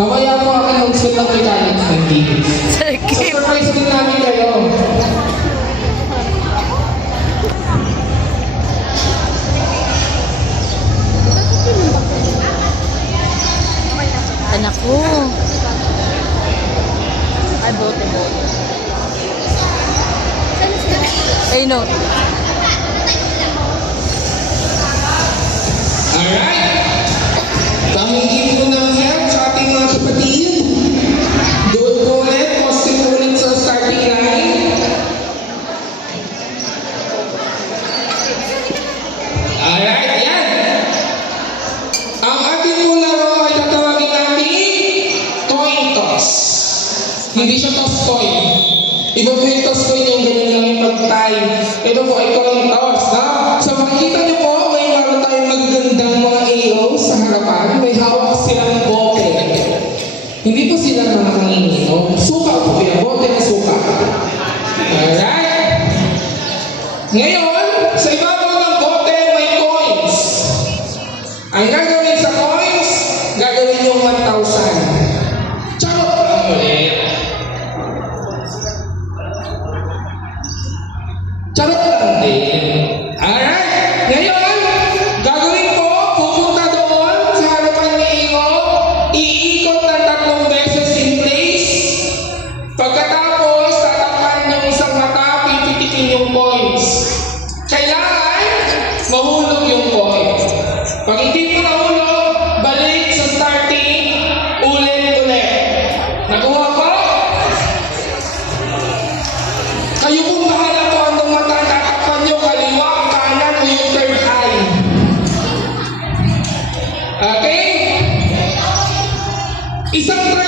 Mamaya po ako mag-spot ng mechanics ng tickets. Surprise din namin kayo. Anak ko. Ay, bote. Ay, no. Alright! Pangigin po ng help sa ating mga kapatid. Doon po ulit, posting po ulit sa starting line. Alright, ayan. Ang ating po laro ay tatawagin natin coin toss. Hindi siya toss coin. Iba po yung toss coin yung ganun lang yung pag-time. Ito po ay coin toss, no? So makikita niyo po, may meron tayong magagandang mga AO sa harapan. May hawak silang bote. Hindi po sila nakakangininom. Suka po yan. Bote na suka. Alright? Ngayon, sa ibabaw ng bote, may coins. Ang gagawin sa coins, gagawin yung 1,000. Charot lang ulit. Charot lang din. Alright? Ngayon, gagawin ko, pupunta doon sa harapan ni Ingo, iikot ng 3 beses in place. Pagkatapos, tatakpan yung isang mata, pipitikin yung coins. Kailangan mahulog yung coins. Pag hindi mo nahulog, balik sa starting, ulit-ulit. Nakuha ko? Kayo kung bahala ko anong mata tatakpan nyo, kaliwa, kanan, o yung third eye. Okay? Isang